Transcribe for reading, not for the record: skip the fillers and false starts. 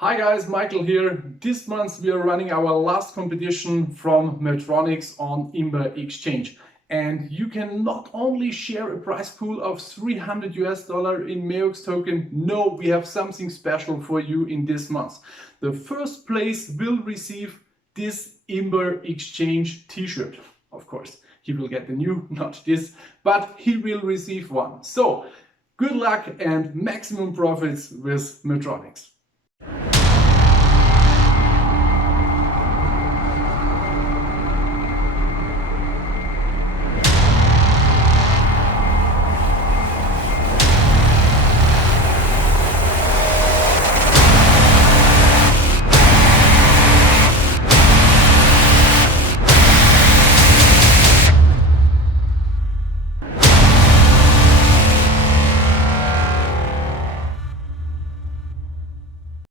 Hi guys, Michael here. This month we are running our last competition from Metronix on IMBA exchange. And you can not only share a prize pool of $300 in MEOX token, no, we have something special for you in this month. The first place will receive this IMBA exchange t-shirt. Of course, he will get the new, not this, but he will receive one. So, good luck and maximum profits with Metronix.